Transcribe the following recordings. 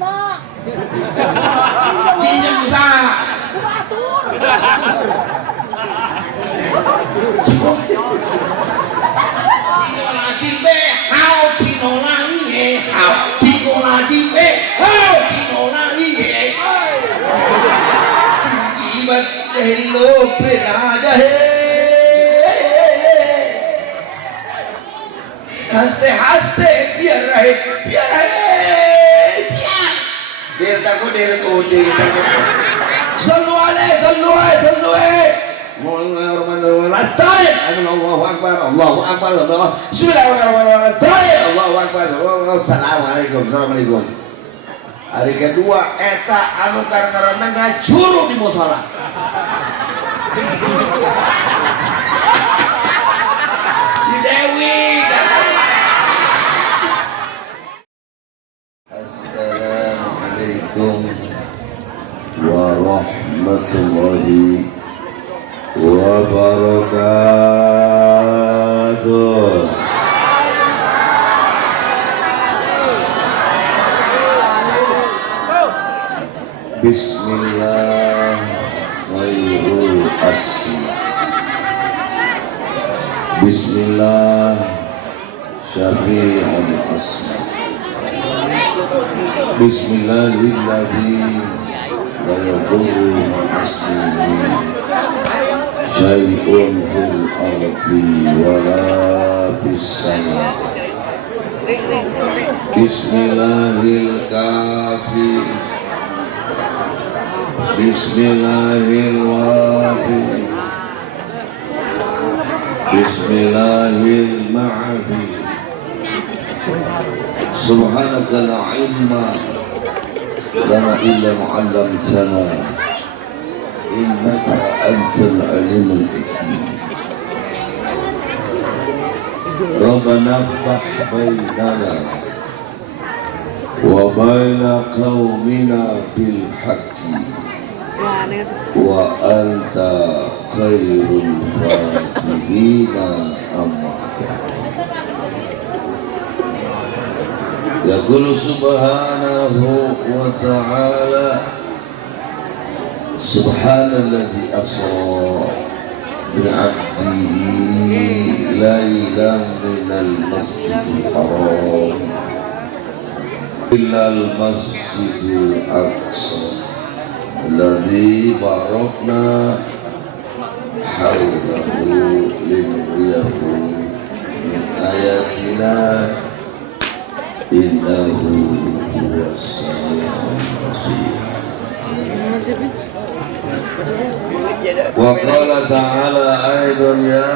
nak. Cinjang bisa. Kudu atur. Cingos. Cinola cimbe, hao cinola iye, hao cinola cimbe, hao cinola iye. Ibat hello pelaja he. Haste biar rahe, biar rahe, biar. Dia takut dia takut. Sallu alaihi. Allahu akbar. Bismillahirrahmanirrahim. Allahu akbar. Assalamualaikum. Hari kedua eta anu karena ngajuru di musala. Si Dewi. Assalamualaikum warahmatullahi wabarakatuh. Bismillah khairul asma. Bismillah syafi'ul asma. Bismillahirrahmanirrahim. La yadurru ma'asmihi syai'un fil ardi wala fis sama. Bismillahil kafi. Bismillahil wafi. Bismillahil ma'afi. Subhanaka la ilma lana illa ma'allamtana innaka antal alimul hakim. Rabbana ftah bainana wa baina qaumina bil haqqi wa anta khairul fatihina amma. Yaqulu subhanahu wa ta'ala subhanalladzi asra bi'abdihi laylan minal masjidil haram ilal masjidil aqsa alladzi barakna hawlahu linuriyahu min ayatina innahu huwas sami'ul basir. Wa qala ta'ala aidan ya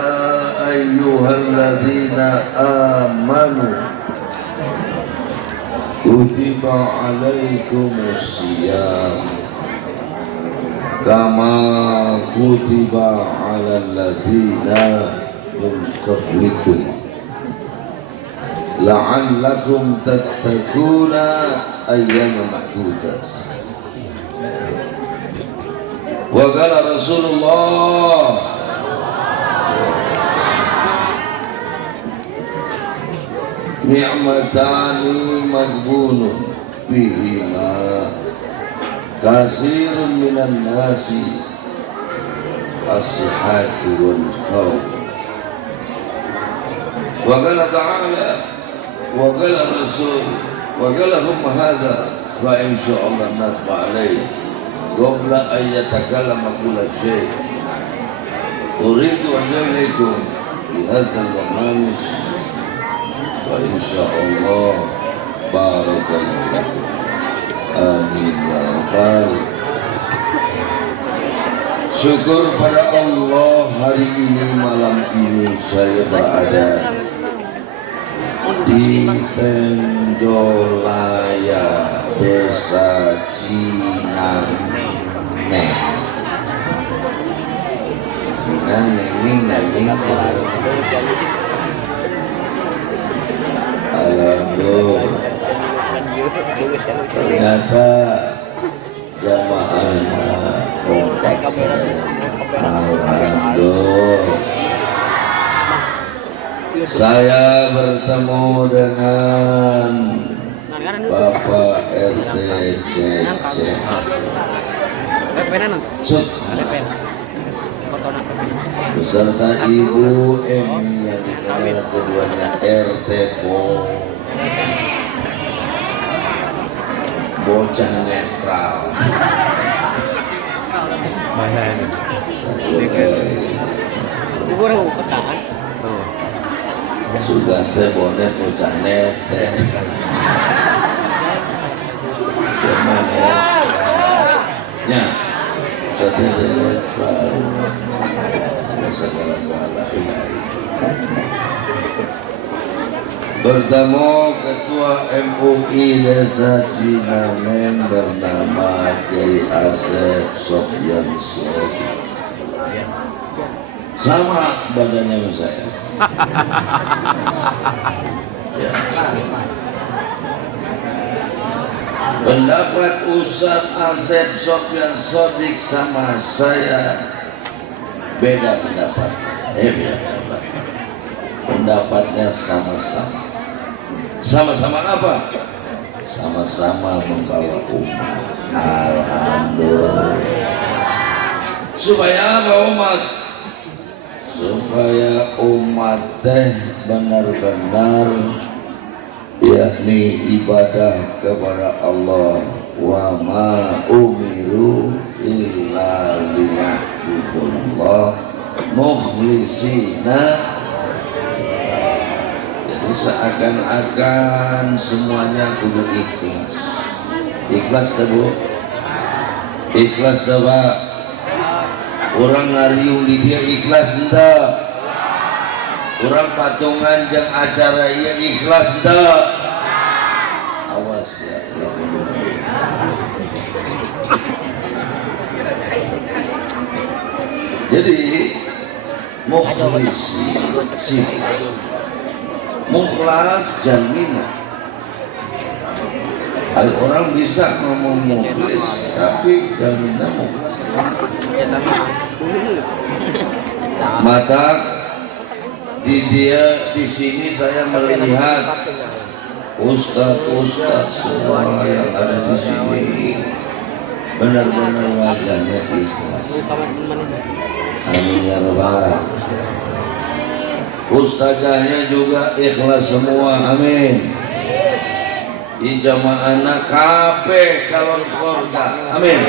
ayyuhalladzina amanu kutiba alaikumus siyam kama kutiba alal ladzina min qablikum la'allakum tattaquna ayyama ma'dudat. Wa qala Rasulullah ni'matani maghbunun bihima kasirun minan nasi as-sihhatu wal qaum. Wa qala ta'ala wa qala Rasul wa qala hum hadha wa insyaallah natba alaihi qabla an yatakallama kullu syai'. Uridu an yalikum bi hadzal barnamij wa insyaallah barakallahu. Amin ya rabbal. Syukur pada Allah, hari ini malam ini saya berada di Tenjolaya, Desa Cinaneng. Alhamdulillah, ternyata jamaahnya kompak. Alhamdulillah, saya bertemu dengan Bapak RT Cece beserta Ibu Emi yang dikenal keduanya RT bocah netral. Mana ini? Ibu orang petaan. Sudah teh bonet bocah nete. Cuman ya, sudah netral. Segala-gala bertemu Ketua MUI Desa Cinamen bernama Kiai Asep Sofyan Sodi. Sama badannya sama saya. Ya. Pendapat Ustadz Asep Sofyan Sodik sama saya beda pendapat. Beda pendapat. Pendapatnya sama-sama. Sama-sama apa? Sama-sama membawa umat. Alhamdulillah. Supaya apa umat? Supaya umat teh benar-benar yakni ibadah kepada Allah. Wa ma umiru illa liya'budullah mukhlisina. Seakan-akan semuanya kudu ikhlas. Ikhlas tak Bu? Ikhlas tak Pak? Orang ngariung di dia ikhlas enggak? Orang patungan jang acara iya ikhlas enggak? Awas ya. Jadi mukhlisi mukhlas jaminan. Ada orang bisa ngomong mukhlis tapi jaminan mukhlas. Mata di sini saya melihat ustadz semua yang ada di sini benar-benar wajahnya ikhlas. Amin ya rabbal. Ustazahnya juga ikhlas semua, amin. Ijamaahna kabeh calon surga, amin.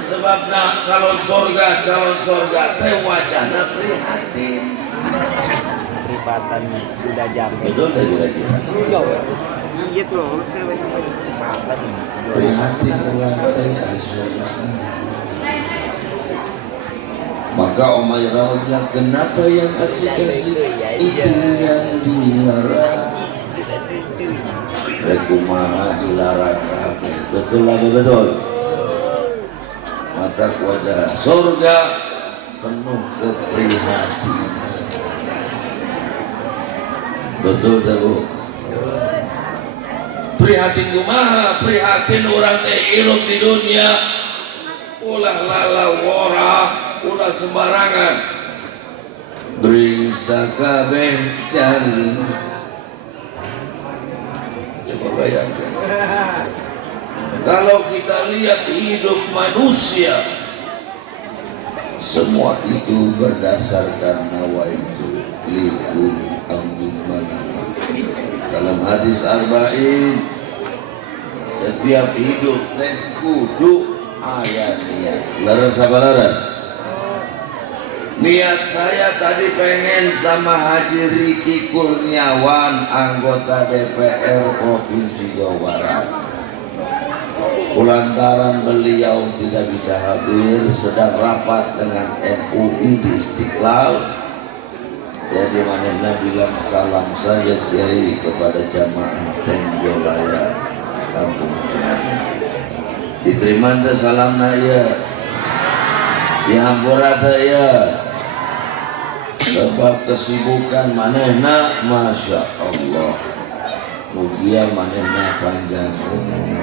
Sebabna calon surga teh wajahna prihatin. Pribatan udah jam. Betul tak kira-kira? Iya tuh, prihatin ulang teh surga. Maka Omay Rawatnya kenapa yang asik-asik itu yang dilarang? Rekumaha dilarang. Betul lagi betul. Mata wajah surga penuh keprihatinan. Betul tak Bu? Prihatin kumaha? Prihatin orang teh hirup di dunia. Ulah lala wora. Ulah sembarangan berisa kabeh jari. Coba bayangkan kalau kita lihat hidup manusia semua itu berdasarkan nawaitu likul amrin manama. Dalam hadis arba'in setiap hidup teh kudu aya niat. Laras apa laras? Niat saya tadi pengen sama Haji Riki Kurniawan, anggota DPR Provinsi Jawa Barat. Lantaran beliau tidak bisa hadir sedang rapat dengan MUI di Istiqlal. Jadi manehna bilang salam saja Kiai kepada jamaah Tenjolaya Kampung Cimahi. Diterima teh salamna ya. Dihampura teh ya. Sebab kesibukan manehna Masya Allah mugia manehna panjang umur,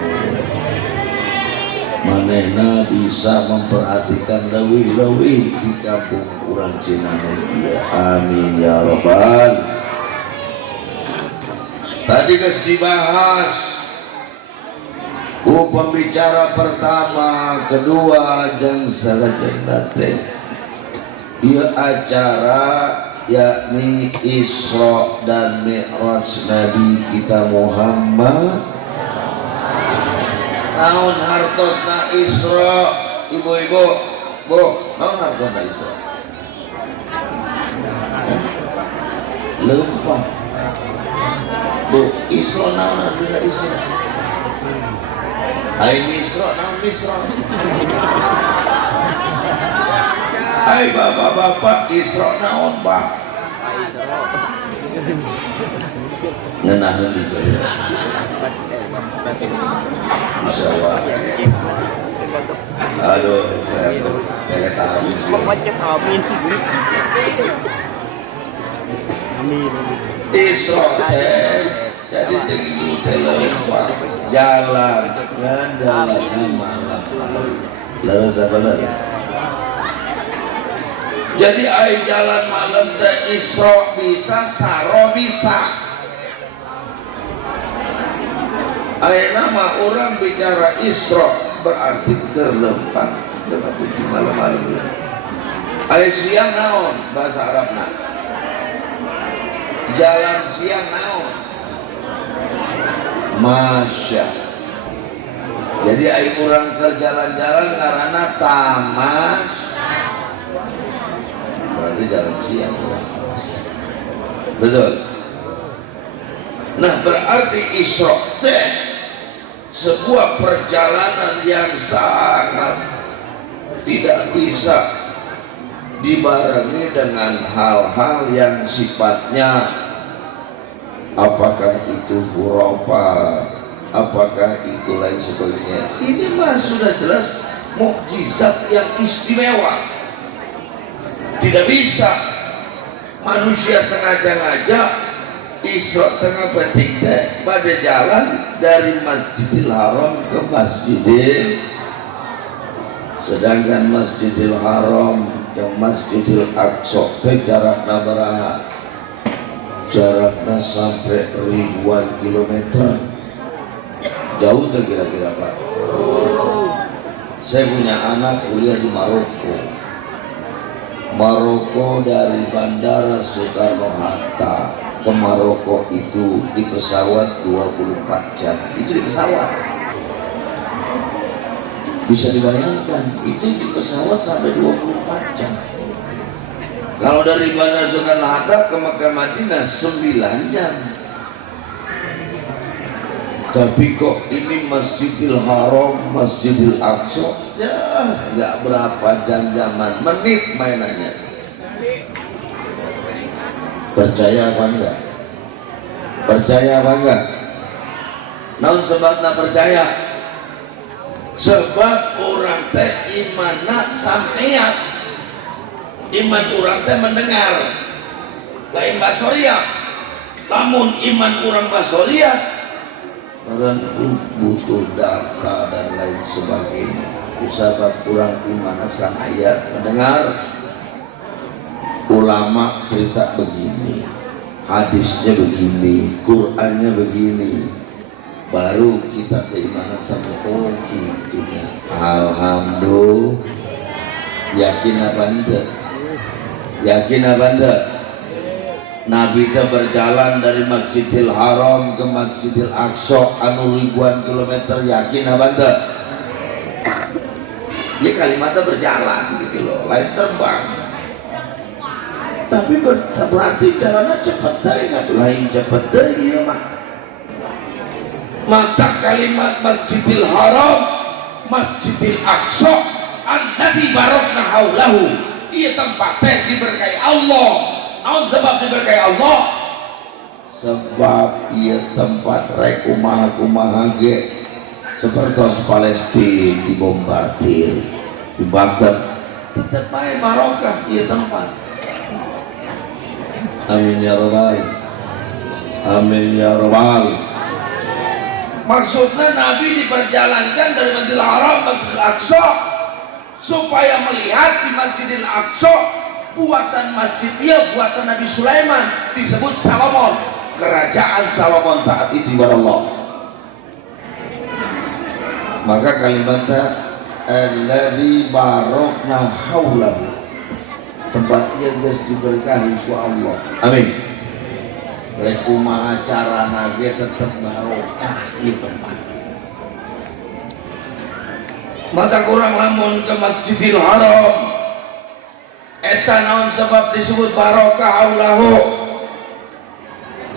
manehna bisa memperhatikan leuwih-leuwih di kampung urang Cimahi. Amin ya rabbal. Tadi geus dibahas ku pembicara pertama, kedua jeung sarajengna teh ieu acara yakni Isra dan Mi'raj Nabi kita Muhammad. Naon hartosna Isra, ibu-ibu, bu, naon hartosna Isra? Lupa. Bu, Isra naon artinya Isra? Ai Isra naon Isra? Ai bapak-bapak Isra naon, Pak? Ngenaheun di jalan. Masyaallah. Aduh, saya tahu sih. Amin. Amin. Isra jadi tinggi teleumpang jalan ngan jalan malam laras apa laras. Jadi ai jalan malam teh Isra bisa, Saro bisa. Ai nama orang bicara Isra berarti terlempang tetapi di malam-malam. Ai siang naon bahasa Arabna? Jalan siang naon? Masya. Jadi ai urang ke jalan-jalan karena tamas berarti jalan siang. Betul. Nah berarti Isra teh sebuah perjalanan yang sangat tidak bisa dibarengi dengan hal-hal yang sifatnya apakah itu hurafa, apakah itu lain sebagainya. Ini mah sudah jelas mukjizat yang istimewa. Tidak bisa manusia sengaja-ngaja Isra tengah petik teh pada jalan dari Masjidil Haram ke Masjidil, sedangkan Masjidil Haram dan Masjidil Aqsa teh jarakna baraha? Jaraknya sampai ribuan kilometer. Jauh tuh kira-kira Pak. Saya punya anak kuliah di Maroko. Maroko dari Bandara Soekarno-Hatta ke Maroko itu di pesawat 24 jam. Itu di pesawat. Bisa dibayangkan, itu di pesawat sampai 24 jam. Kalau dari Bandara Soekarno-Hatta ke Mekah Madinah 9 jam. Tapi kok ini Masjidil Haram, Masjidil Aqsa, ya nggak berapa jam-jaman, menit mainannya. Percaya apa enggak? Percaya apa enggak? Naon sebabna percaya? Sebab orang teh imanna sampeyan. Iman orang teh mendengar, lain basoria. Lamun iman orang basoria, orang butuh data dan lain sebagainya. Sebab orang iman sang ayat mendengar. Ulama cerita begini, hadisnya begini, Qurannya begini, baru kita keimanan sampai oh gitunya. Alhamdulillah. Yakin apa enggak? Yakin apa enggak? Nabi kita berjalan dari Masjidil Haram ke Masjidil Aqsa anu ribuan kilometer, yakin apa enggak? Ya kalimatnya berjalan gitu loh, lain terbang. Tapi berarti jalannya cepat dari lain cepat dari ya mak. Maka kalimat Masjidil Haram, Masjidil Aqsa, allati barakna haulahu, ia tempatnya diberkahi Allah. Naon sebab diberkahi Allah? Sebab ia tempat rek kumaha ge seperti Palestina dibombardir, di Baghdad, tetap baik barokah ia tempat. Amin ya rabbal, amin ya rabbal. Maksudnya Nabi diperjalankan dari Masjidil Haram, Masjidil Aqsa supaya melihat di Masjidil Aqsa buatan masjidnya buatan Nabi Sulaiman disebut Salomon. kerajaan Salomon saat itu Allah. Maka kalimatnya alladzi barakna haulahu, tempat yang geus diberkahi ku Allah. Amin. Rekumaha carana ge tetep barokah di tempat. Maka kurang lamun ke Masjidil Haram eta naon sebab disebut barokah haulahu.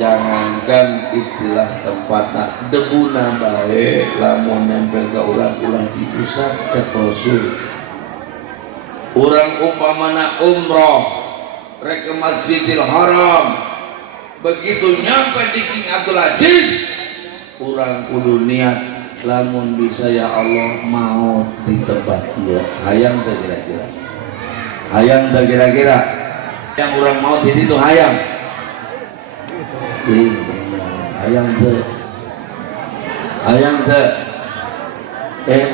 Jangankan istilah tempatna, debuna bae lamun nempel ke ulah diusap ke Rasul. Urang umpamana umroh rek ke Masjidil Haram, begitu nyampe di King Abdul Aziz, urang kudu niat lamun bisa ya Allah mau di tempat ieu. Hayang teh kira-kira. Hayang teh kira-kira. Yang urang mau di ditu hayang. Hayang teh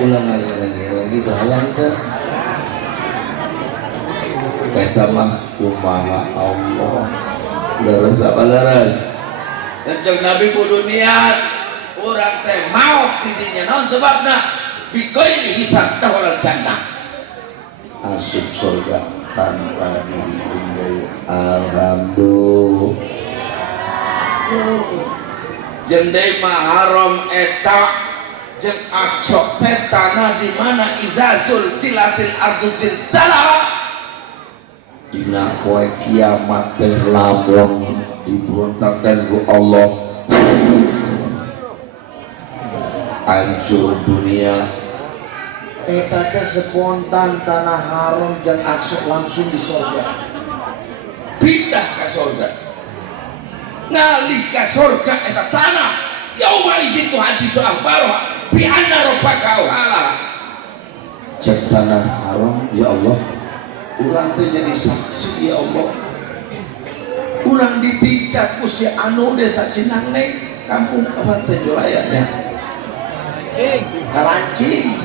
ulang lagi tuh hayang teh kata mah kumaha Allah leres apa leres dan Nabi kudu niat urang teh maot di dinya naon sebabna bikoini hisab tawal jannah asup surga tanpa dihitung. Alhamdulillah. Jeung deui mah haram eta jeung aksok teh tanah di mana izazul cilatil ardu zilzalah dina poe kiamat teh lamun diberontakkeun ku Allah hancur dunia eta teh spontan tanah haram jeung aksok langsung di surga pindah ke surga ngalih ka surga eta tanah yauma izin tu hadisul akhbarah bi anna rabbaka halal cek tanah haram ya Allah urang teh jadi saksi ya Allah urang ditincat ku si anu desa Cinangneng kampung apa teh jolayanya Kalancing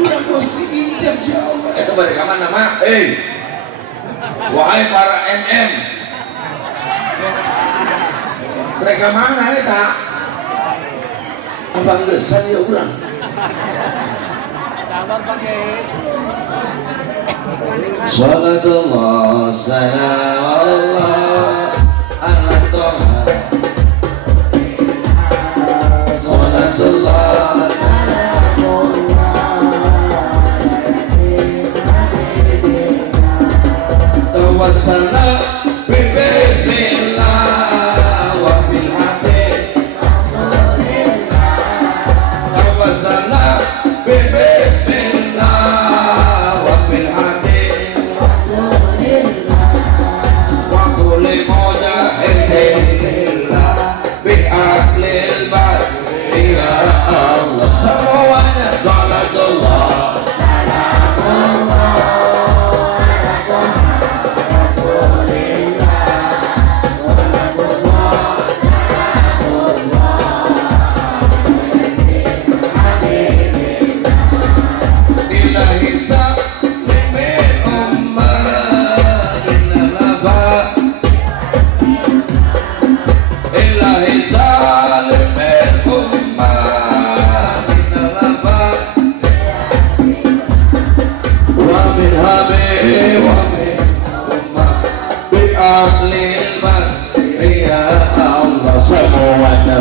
urang mesti injak ya Allah eta bade ka mana mah wahai para MM mereka mana eta abang gesan ya urang sahabat pakai salatullah salamullah ala toha salatullah wasana bismillah wa bil hadi rasulillah wasana bismillah wa bil hadi rasulillah wa kulli mujahidillah bi ahlil bar ya Allah semuanya salatullah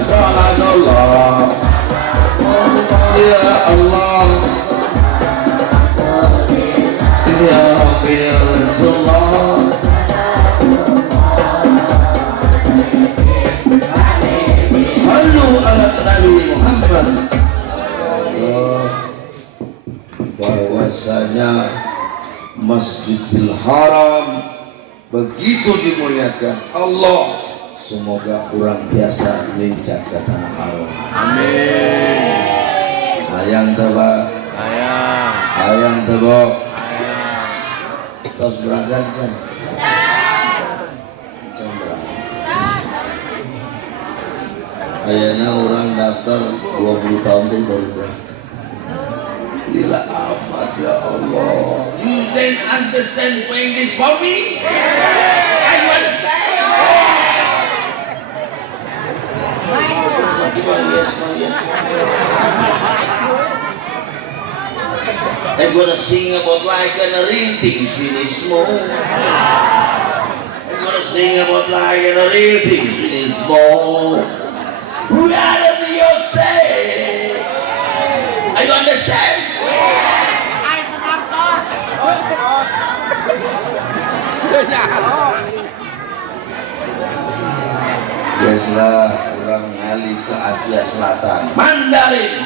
salatullah ya Allah ya Rasulullah sallu ala Nabi Muhammad. Bahwasanya Masjidil Haram begitu dimuliakan Allah. Semoga kurang biasa lincah ke tanah haram. Amin. Hayang tebak. Hayang tebak. Terus berangkat kan? Ayana orang daftar 20 tahun deh baru berangkat. Gila amat ya Allah. then understand playing this for me? Are you understand? Yes, no, yes, no. I'm gonna sing about like and a real things in his smoke. I'm gonna sing about like and a real things in his smoke. What do you say? Are you understand? Biasalah orang ngali ke Asia Selatan. Mandarin,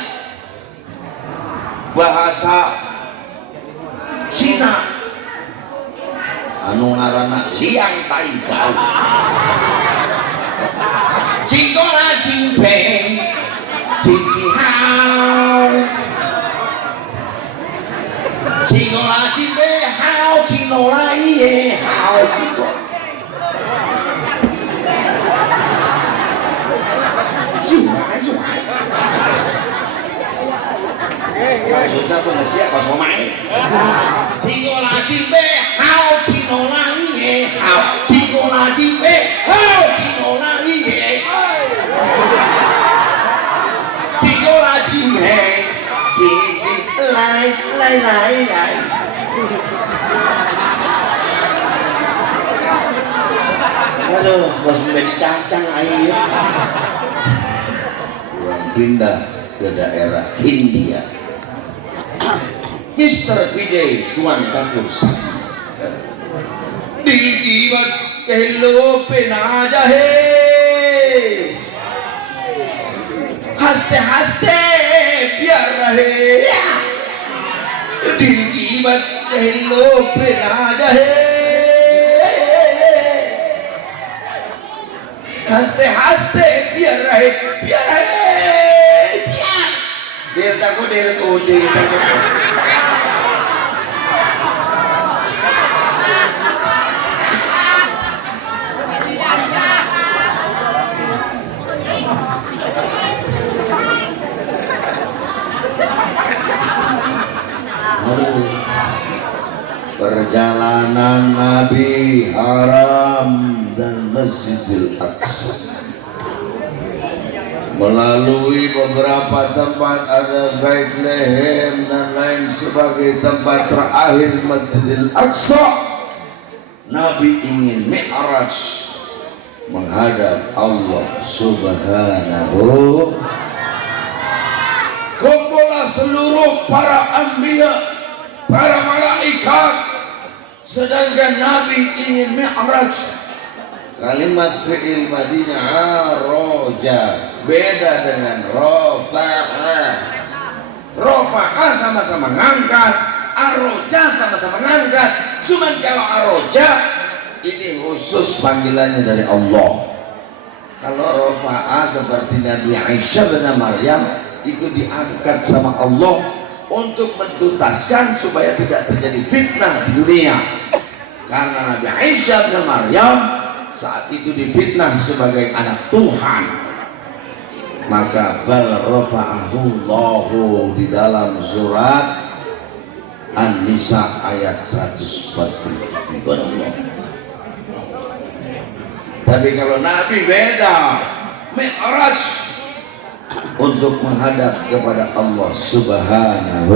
bahasa Cina, anu ngaranna Liang Taibao, Cikola Cingpeng, Cicihau, Cikola Cingpeng, Hau Cinola Iye, Hau Cikola. Maksudnya pengertian kosomai. Cikola Cimpe, hao Cinola iye, hao Cikola Cimpe, hao Cinola iye. Cikola Cimpe, cici lai. Aduh, bos menjadi dancang air. Pindah ke daerah India. Mr. Vijay Tuan Thakur Sahib दिल की बात कहलो पे ना जाए हंसते हंसते प्यार रहे दिल की बात कहलो पे ना जाए हंसते हंसते प्यार रहे प्यार Delta ko. Perjalanan Nabi Haram dan Masjidil Aqsa. Melalui beberapa tempat, ada Bethlehem dan lain sebagai tempat terakhir Masjidil Aqsa. Nabi ingin Mi'raj menghadap Allah Subhanahu. Kumpullah seluruh para anbiya, para malaikat, sedangkan Nabi ingin Mi'raj. Kalimat fi'il Madinah aroja beda dengan rofa'ah. Rofa'ah sama-sama ngangkat, aroja sama-sama ngangkat. Cuman kalau aroja ini khusus panggilannya dari Allah. Kalau rofa'ah seperti Nabi Aisyah bin Maryam itu diangkat sama Allah untuk mentuntaskan supaya tidak terjadi fitnah di dunia. Karena Nabi Aisyah bin Maryam saat itu difitnah sebagai anak Tuhan, maka bal rafa'ahullahu di dalam surat An-Nisa ayat 147. Tapi kalau Nabi beda, Mi'raj untuk menghadap kepada Allah Subhanahu.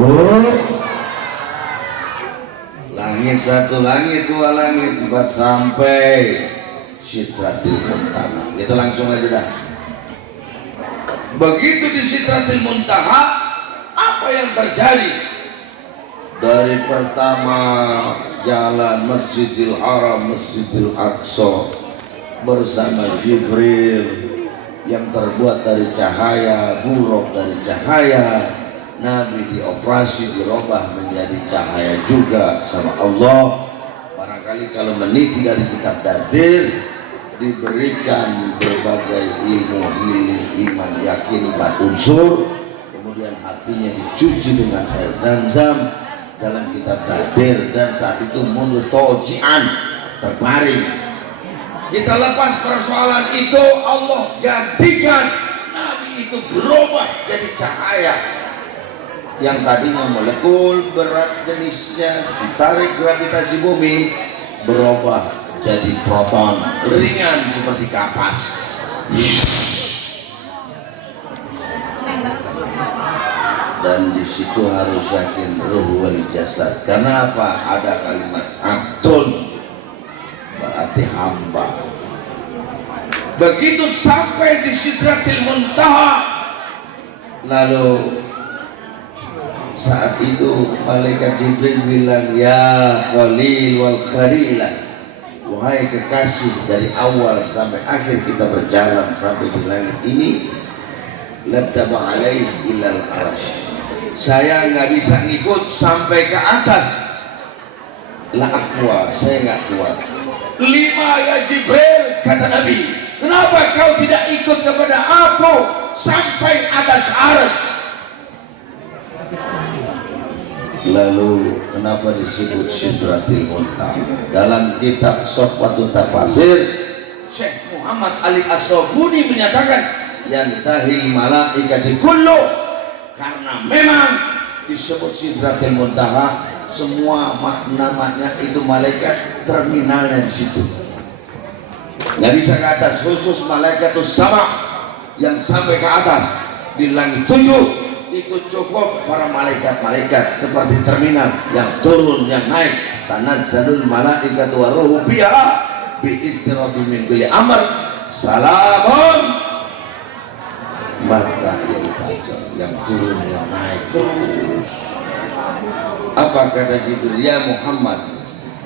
Langit satu, langit dua, langit empat, sampai Sidratil Muntaha. Kita langsung aja dah. Begitu di Sidratil Muntaha, apa yang terjadi? Dari pertama jalan Masjidil Haram, Masjidil Aqsa bersama Jibril yang terbuat dari cahaya, buruk dari cahaya. Nabi dioperasi, dirubah menjadi cahaya juga sama Allah. Barangkali kalau meniti dari kitab Dadir, diberikan berbagai ilmu, healing, iman, yakin, 4 unsur. Kemudian hatinya dicuci dengan air Zam-Zam dalam kitab Dadir, dan saat itu mundur tojian, terbaring. Kita lepas persoalan itu, Allah jadikan Nabi itu berubah jadi cahaya. yang tadinya molekul berat jenisnya ditarik gravitasi bumi berubah jadi proton ringan seperti kapas. Dan di situ harus yakin ruh wal jasad. Karena apa? Ada kalimat abdun, berarti hamba. Begitu sampai di Sidratil Muntaha, lalu saat itu malaikat Jibril bilang, ya Khalil wal Khalilah, wahai kekasih, dari awal sampai akhir kita berjalan sampai di langit ini, lattaba alaih ilal arash, saya nggak bisa ngikut sampai ke atas, la akwa, saya nggak kuat. Lima ya Jibril, kata Nabi, kenapa kau tidak ikut kepada aku sampai atas aras? Lalu kenapa disebut Sidratil Muntaha? Dalam kitab Sohbatut Tafasir, Syekh Muhammad Ali As-Sobuni menyatakan yantahil malaikati kullu, karena memang disebut Sidratil Muntaha, semua namanya itu malaikat terminalnya di situ. Nggak bisa ke atas, khusus malaikatus sama yang sampai ke atas di langit 7 itu cukup para malaikat-malaikat seperti terminal yang turun yang naik. Tanazzalul malaikatu waruhu biha bi istirabi min kulli amr salamun, maka yang turun yang naik terus. Apa kata Jibril? Ya Muhammad,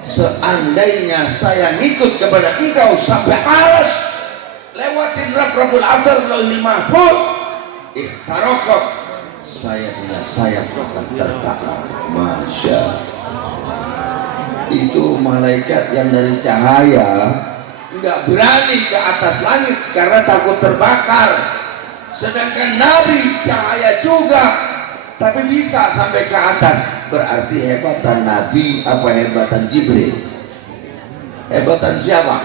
seandainya saya ngikut kepada engkau sampai alas, lewatin Rabbul Atar Lauhil Mahfuz, ikhtaraqat, saya punya sayap akan tertakar. Masya, itu malaikat yang dari cahaya nggak berani ke atas langit karena takut terbakar. Sedangkan Nabi cahaya juga tapi bisa sampai ke atas. Berarti hebatan Nabi apa hebatan Jibril? Hebatan siapa?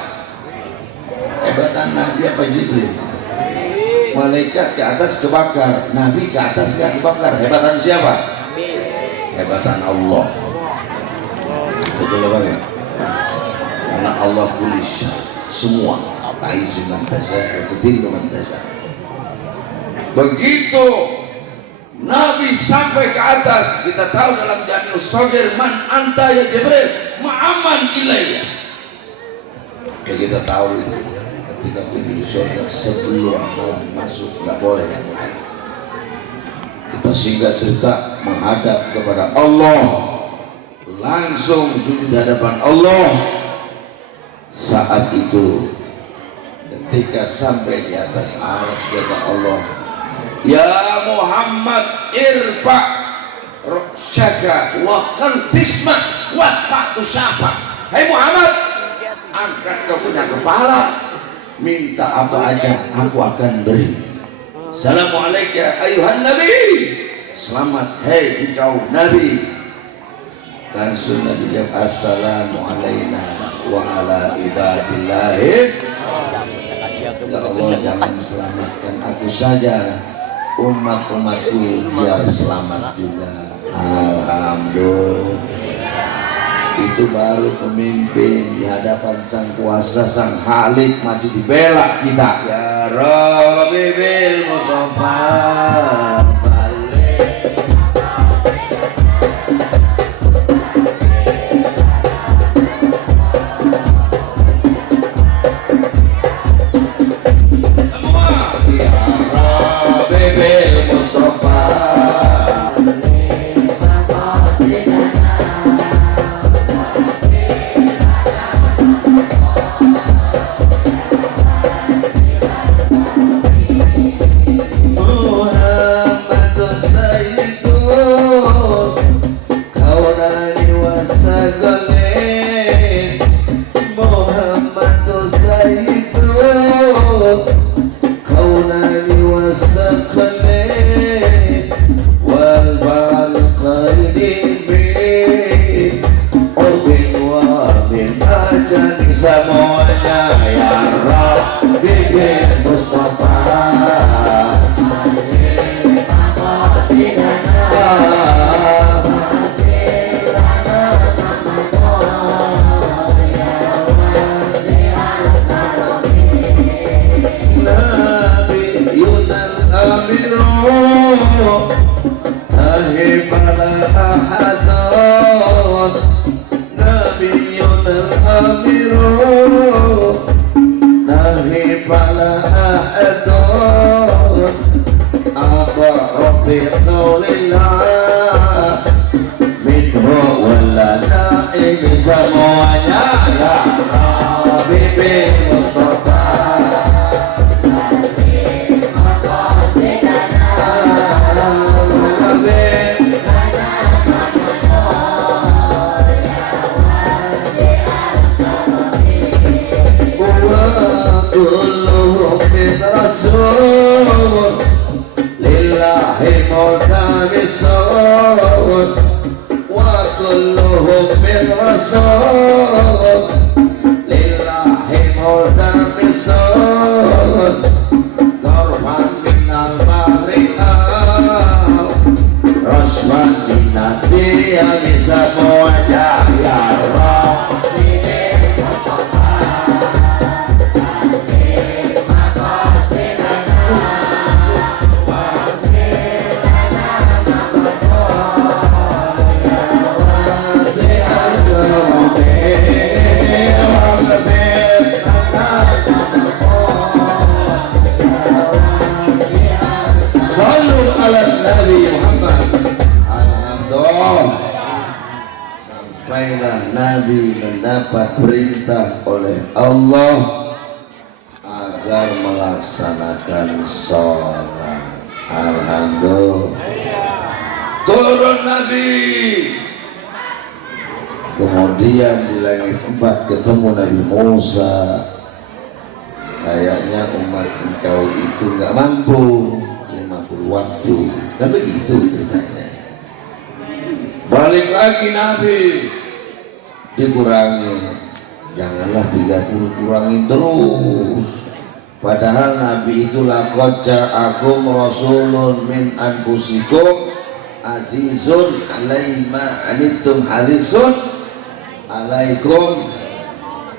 Hebatan Nabi apa Jibril? Malaikat ke atas kebakar, Nabi ke atas gak kebakar. Hebatan siapa? Hebatan Allah. Betul apa ya? Karena Allah kulis semua. Ta'izzu man tasha' wa tudillu man tasha'. Begitu Nabi sampai ke atas, kita tahu dalam Jami'us Shaghir, man anta ya Jibril ma'aman ilayya. Ya, kita tahu itu ketika pergi di surga sebelum mau masuk nggak boleh yang lain. Kita singkat cerita menghadap kepada Allah, langsung sujud di hadapan Allah. Saat itu ketika sampai di atas arsy, kata Allah, ya Muhammad irfa ra'saka wa qalbisma wasfa'tu syafa. Hai Muhammad, angkat kau punya kepala, minta apa aja aku akan beri. Assalamualaikum ayuhan nabi, selamat hai engkau nabi. Langsung Nabi jawab, assalamu alaina wa ala ibadillahis. Ya Allah, jangan selamatkan aku saja, umat-umatku biar selamat juga. Alhamdulillah. Itu baru pemimpin di hadapan sang kuasa, sang Khalik masih dibela kita. Ya Rabbi bil Mustafa ولا أحد أبرأ في قول الله منه ولا نائب semuanya ya Habibie Mustafa كلهم من رسول لله ملتمسون وكلهم من رسول لله ملتمسون طرفا من المغرب رشفا من الديار semuanya ya Allah sampailah Nabi mendapat perintah oleh Allah agar melaksanakan sholat. Alhamdulillah. Turun Nabi. Kemudian di langit 4 ketemu Nabi Musa. Kayaknya umat engkau itu nggak mampu 50 waktu. Kan begitu ceritanya. Balik lagi Nabi, dikurangi, janganlah 30, kurangi terus. Padahal Nabi itu laqad ja'akum rasulun min anfusikum azizun alaihi ma anittum harisun alaikum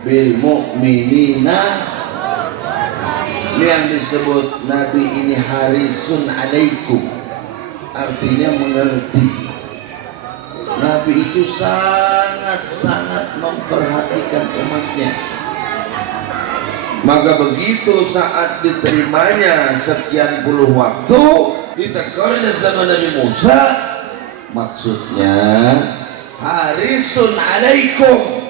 bil mu'minina. Ini yang disebut Nabi ini harisun alaikum, artinya mengerti. Nabi itu sangat-sangat memperhatikan umatnya. Maka begitu saat diterimanya sekian puluh waktu, ditegurnya sama Nabi Musa, maksudnya harisun alaikum.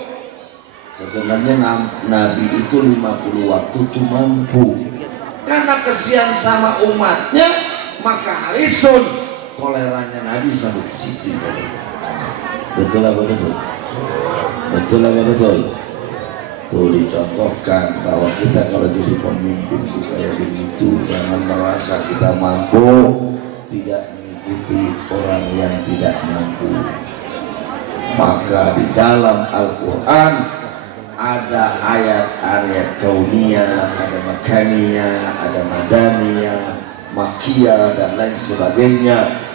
Sebenarnya Nabi itu 50 waktu itu mampu. Karena kesian sama umatnya, maka harisun, tolerannya Nabi sampai ke situ. Betul apa betul? Betul apa betul? Tuh dicontohkan bahwa kita kalau jadi pemimpin kayak begitu, jangan merasa kita mampu tidak mengikuti orang yang tidak mampu. Maka di dalam Al-Quran ada ayat-ayat kauniyah, ada makaniyah, ada madaniyah, makiyah dan lain sebagainya.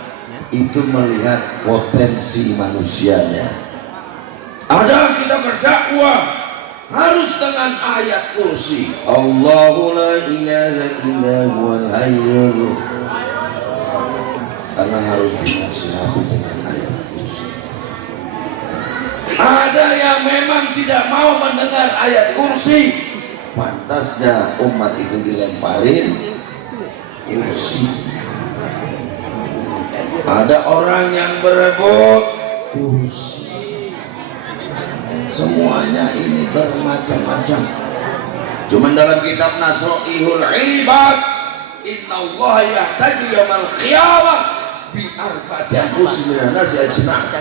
Itu melihat potensi manusianya. Ada kita berdakwah harus dengan ayat kursi. Allahu la ilaha illa huwal hayyul. Karena harus dinasihati dengan ayat kursi. Ada yang memang tidak mau mendengar ayat kursi, pantasnya umat itu dilemparin kursi. Ada orang yang berebut kursi. Semuanya ini bermacam-macam. Cuman dalam kitab Nasroihul Ibad, Inna Allah yahtaji yawmal qiyamah bi arba'ati anfusin minan nasi ajnas.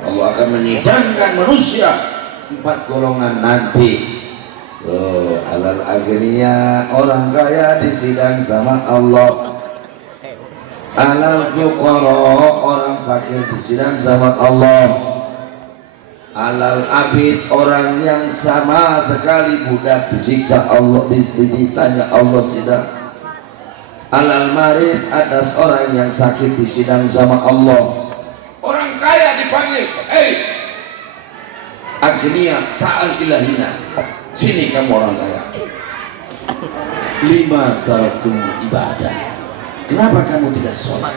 Allah akan menyidangkan manusia 4 golongan nanti. Alal agniya, orang kaya disidang sama Allah. Alal fuqara, orang fakir disidang sama Allah. Alal abid, orang yang sama sekali budak disiksa Allah, ditanya Allah sidang. Alal marid, atas orang yang sakit disidang sama Allah. Orang kaya dipanggil, agniya ta'al ilahina, sini kamu orang kaya. Lima taraktum ibadah, kenapa kamu tidak sholat?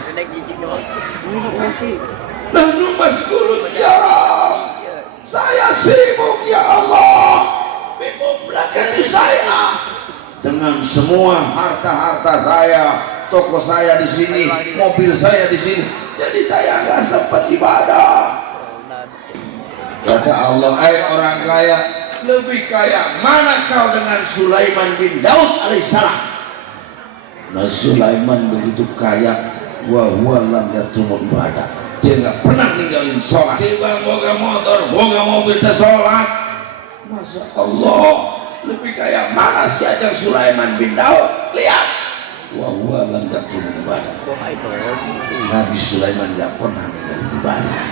Nahnu mas'ulun ya Rabb, saya sibuk ya Allah, memberkati saya. dengan semua harta-harta saya, toko saya di sini, mobil saya di sini. Jadi saya nggak sempat ibadah. Kata Allah, orang kaya, lebih kaya mana kau dengan Sulaiman bin Daud alaihissalam? Nah, Sulaiman begitu kaya, wa huwa lam yatum ibadah. Dia nggak pernah ninggalin sholat. Tiba boga motor, boga mobil te sholat. Masya Allah, lebih kaya mana si ajang Sulaiman bin Daud? Lihat, wa huwa lam yatum ibadah. Nabi Sulaiman nggak pernah ninggalin ibadah.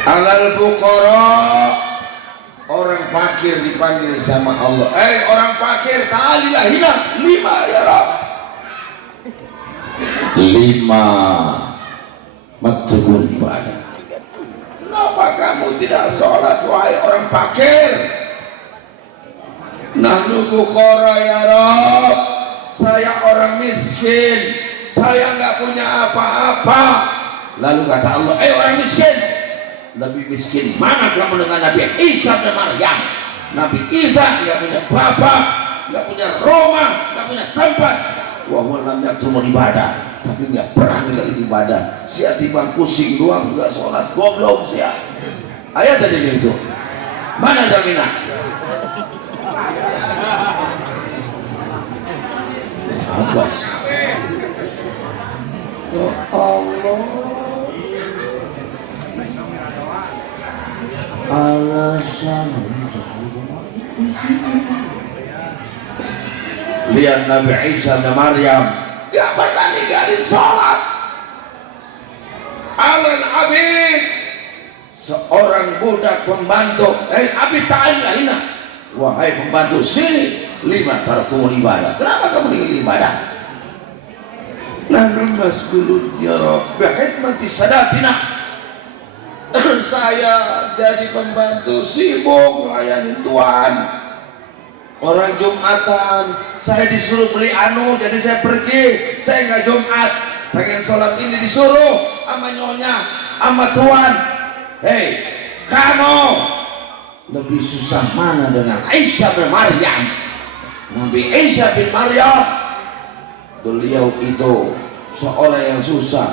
Alal fuqara, orang fakir dipanggil sama Allah. Orang fakir, ta'alilah hina 5 ya Rabb. 5 maktubun ibadah. Kenapa kamu tidak sholat wahai orang fakir? Nahnu fuqara ya Rabb, saya orang miskin, saya nggak punya apa-apa. Lalu kata Allah, orang miskin, lebih miskin mana kamu dengan Nabi Isa dan Maryam? Nabi Isa nggak punya bapak, nggak punya rumah, nggak punya tempat. Wa huwa lam yatum ibadah, tapi nggak pernah ninggalin ibadah. Sia timbang pusing doang, nggak sholat, goblok sia. Ayat tadi itu mana jaminan? Apa? Ya Allah, alasan lihat Nabi Isa dan Maryam gak pernah ninggalin sholat. Alal abid, seorang budak pembantu, abid ta'ala hina, wahai pembantu sini, 5 tarkumul ibadah. Kenapa kamu ninggalin ibadah? Nahnu mas'ulun ya Rabb bihidmati sadatina. Saya jadi pembantu sibuk melayani Tuhan. Orang Jumatan, saya disuruh beli jadi saya pergi. Saya nggak Jumat, pengen sholat ini disuruh sama nyonya, sama Tuhan. Hei, kamu lebih susah mana dengan Isa bin Maryam? Nabi Isa bin Maryam, beliau itu seorang yang susah.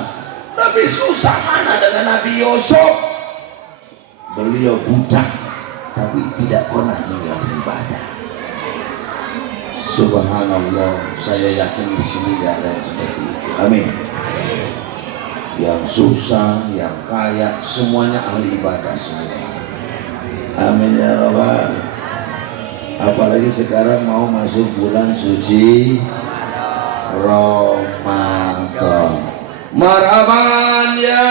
Lebih susah mana dengan Nabi Yusuf? Beliau budak tapi tidak pernah meninggalkan ibadah. Subhanallah, saya yakin di sini tidak ada yang seperti itu. Amin. Yang susah, yang kaya, semuanya ahli ibadah semua. Amin ya Rabbal. Apalagi sekarang mau masuk bulan suci Ramadan. Marhaban ya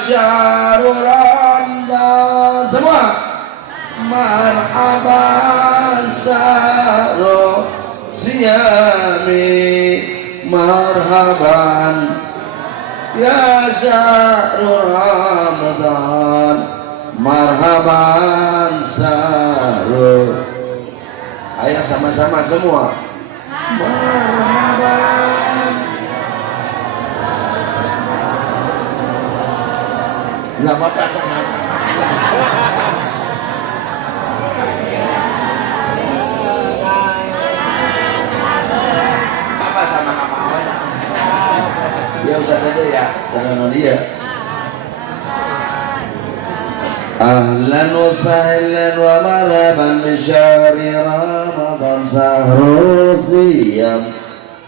syahrul Ramadan, semua marhaban syahrul siyami, marhaban ya syahrul Ramadan, marhaban syahrul. Ayo sama-sama semua marhaban. Nggak apa-apa sama apa sama apa ya usah dulu ya jangan dia. Ahlan wa sahlan wa marhaban bi syahri Ramadan sahru siyam.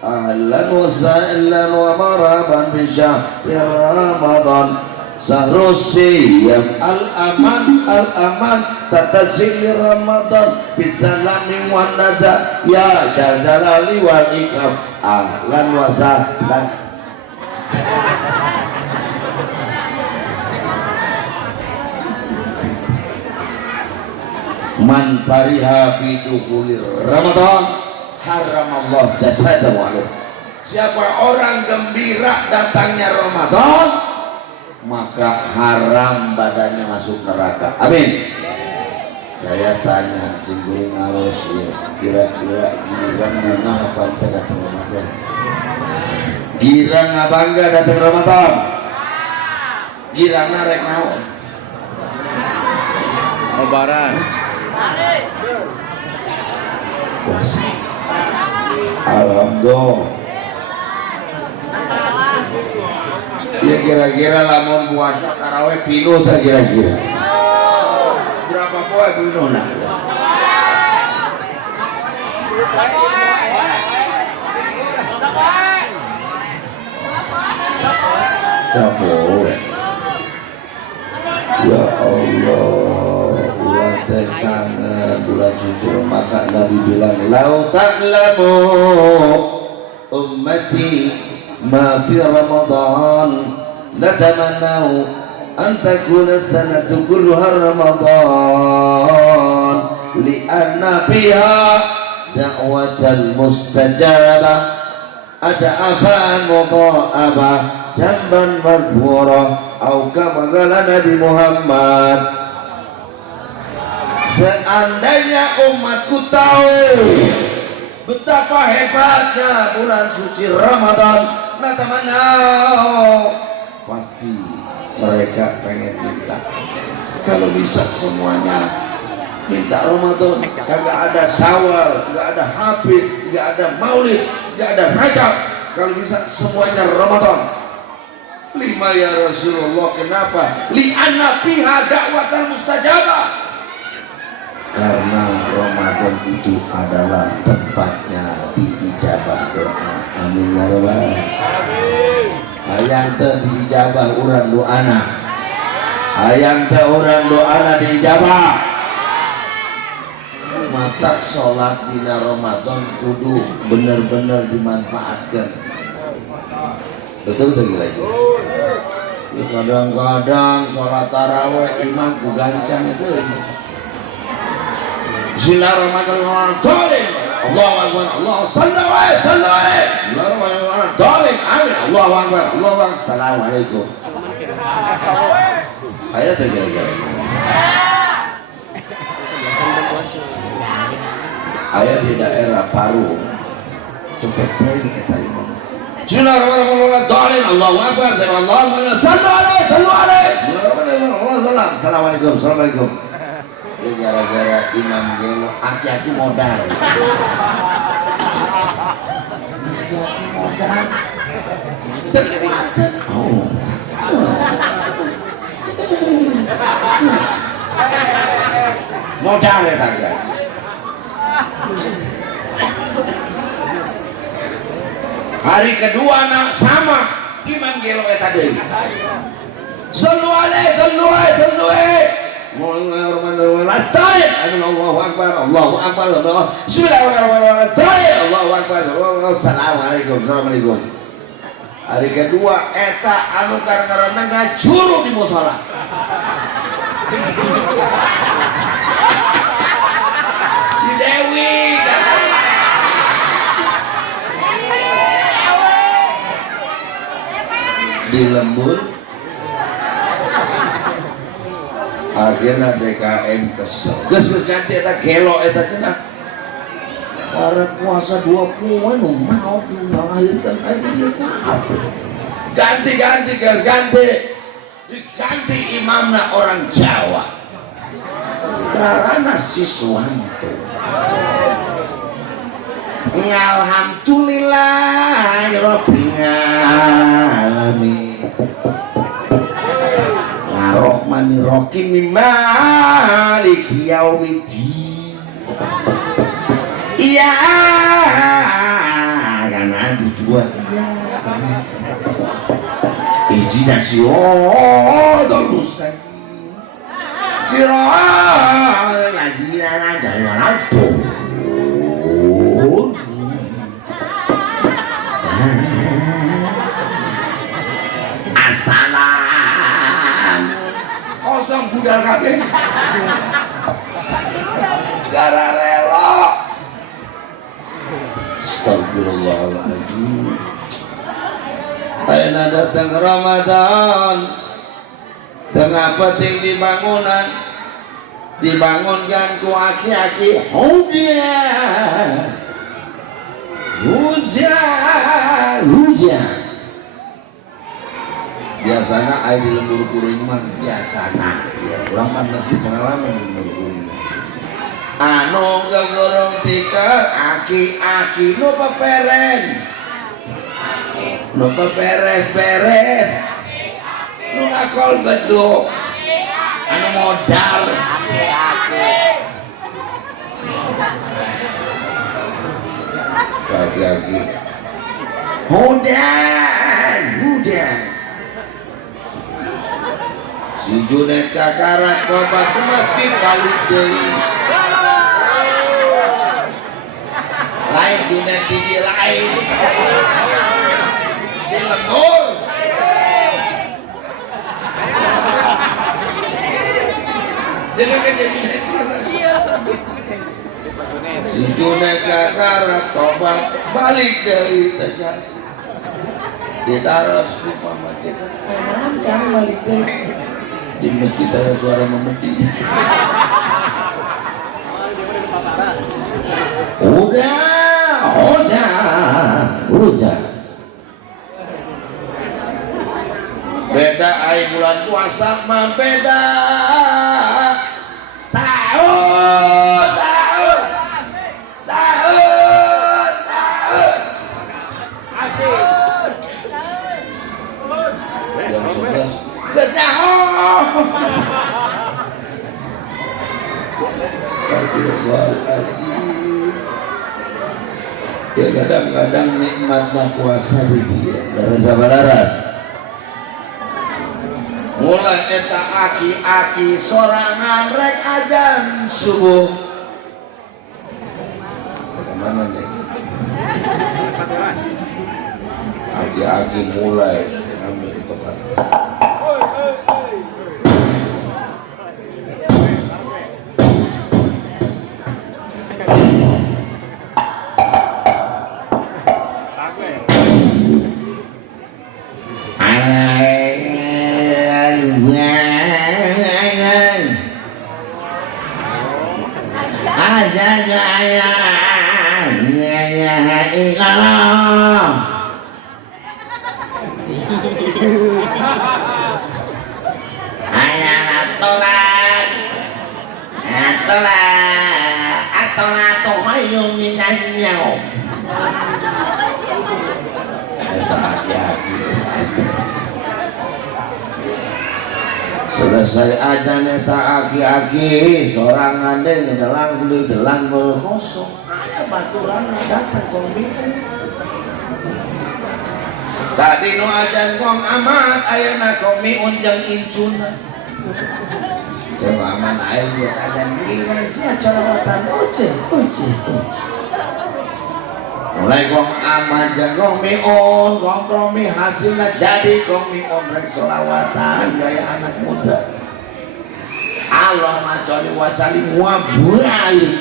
Ahlan wa sahlan wa marhaban bi syahri Ramadan sahru siyam. Al-aman al-aman tatazil Ramadan bisalami wa najah ya jalali wal ikram. Ahlan wa sahlan. Man fariha fi dukhulir Ramadan haramallah jasadahu alaih. Siapa orang gembira datangnya Ramadan, maka haram badannya masuk neraka. Amin. Saya tanya singgung harus ya, kira-kira girang bunga apa datang Ramadan? Girang bangga datang Ramadan? Girang narek naon? Lebaran. puasa. Alhamdulillah. Ya kira-kira lamun puasa tarawih pinu ta kira-kira. Berapa poe pinu nah? Sapoe. Ya Allah, bulan kangen, bulan suci maka Nabi bilang, "Lau ta'lamu ummati ma fi Ramadan, natamannau an takuna sanatu kulluha Ramadan, li'anna fiha da'watan mustajabah, ada afaan mudha'abah, jamban madhura." Au kama qala Nabi Muhammad, seandainya umatku tahu betapa hebatnya bulan suci Ramadan, natamannau, pasti mereka pengen minta. Kalau bisa semuanya minta Ramadan, kagak ada Syawal, kagak ada Habib, kagak ada Maulid, kagak ada Rajab, kalau bisa semuanya Ramadan. Lima ya Rasulullah, kenapa? Li'anna fiha da'watan mustajabah. Karena Ramadan itu adalah tempatnya diijabah doa. Amin ya rabbal. Hayang teu diijabah urang doana. Hayang teu urang doana diijabah. Mata sholat dina Ramadan kudu bener-bener dimanfaatkan. Betul tuh lagi. Kadang-kadang sholat taraweh imam ku gancang itu. Bismillahirrahmanirrahim. Allahu akbar. Allahu sallallahu alaihi. Bismillahirrahmanirrahim. Amin. Allahu akbar. Allahu akbar. Assalamualaikum. Ayat kira-kira. Ayat di daerah Parung. Cepet lagi kita imam. Bismillahirrahmanirrahim. Allahu akbar. Sallallahu alaihi. Assalamualaikum. Assalamualaikum. Ya gara-gara imam gelo aki-aki modal. Aki-aki modal. Terkuatan. Oh. Modal ya tangga. Hari kedua nak sama imam gelo eta deui. Sallu alaihi. Bismillahirrahmanirrahim. Allahu akbar. Allahu akbar. Bismillahirrahmanirrahim. Allahu akbar. Assalamualaikum. Hari kedua eta anu karena ngajuru di musala. Si Dewi di lembur. Akhirnya DKM kesel. Gus ganti eta gelo eta cenah. Para puasa 20 nu mau melahirkan aja dia kabeh. Ganti. Diganti imamna orang Jawa. Karena Siswanto. Alhamdulillah rabbil alamin. Ar-Rahmanir-Rahim Maliki Yaumiddin. Iya kan ada dua. Ihdinas siratal mustaqim. Siratal ladzina an'amta alaihim. Assalam. Kosong budal kabeh. Gara rela. Astagfirullahaladzim. Ayeuna datang Ramadan, tengah peting di bangunan, dibangunkan ku aki-aki hujan. Biasanya air di lembur kuring mah biasana. Ya, orang mah mesti pengalaman di lembur kuring. anu gegurung tiket aki-aki nu peperen nu peberes-beres nu ngakol beduk anu modal aki-aki hudan si Junet kakarak tobat ke masjid balik deui lain Junet di lain di lembur jangan kejadian si Junet kakarak tobat balik deui terjadi ditaruh skupa majikan kan balik deui di masjid ada suara memedih. Udah. Beda ai bulan puasa mah beda. Sahur. Jam 11 ya kadang-kadang nikmatnya puasa di dia daras mulai eta aki-aki sorangan rek ajan subuh kemana nih aki-aki mulai ambil tempat selesai aja neta aki-aki sorangan deh delang kosong ada baturan datang komiun tadi nu ajan kong amat ayeuna komiun jeung incuna saya aman air biasa ajan giliran sia colawatan uce mulai kong aman jeung komiun kompromi hasilnya jadi komiun rek solawatan gaya anak muda Allah macoli wacali muabali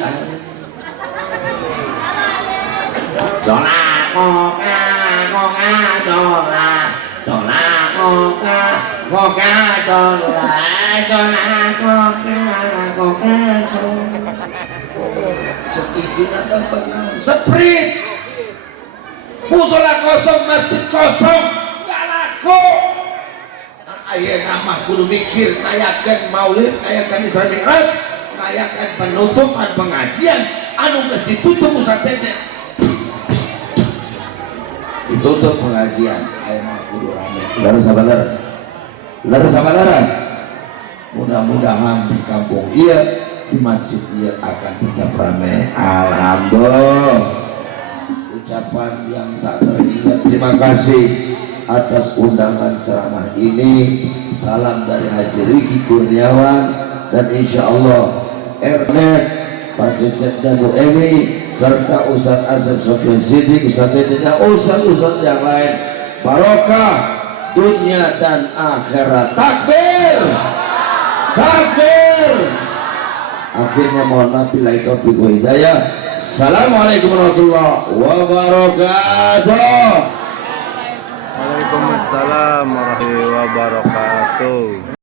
segitu datang penang seprit musola kosong masjid kosong gak laku aya nama kudu mikir ngayakeun maulid ngayakeun Isra Mi'raj ngayakeun penutupan pengajian anu geus ditutup Ustaz Tete ditutup pengajian aya nama kudu rame laras mudah-mudahan di kampung ieu di masjid ieu akan tetap rame alhamdulillah ucapan yang tak teringat terima kasih atas undangan ceramah ini salam dari Haji Riki Kurniawan dan insya Allah Ernet Pak Cecep dan Bu Emi serta Ustadz Asep Sofyan Siddiq Ustadz yang lain barokah dunia dan akhirat takbir akhirnya mohon maaf bila itu hidayah. Assalamualaikum warahmatullahi wabarakatuh. Waalaikumsalam warahmatullahi wabarakatuh.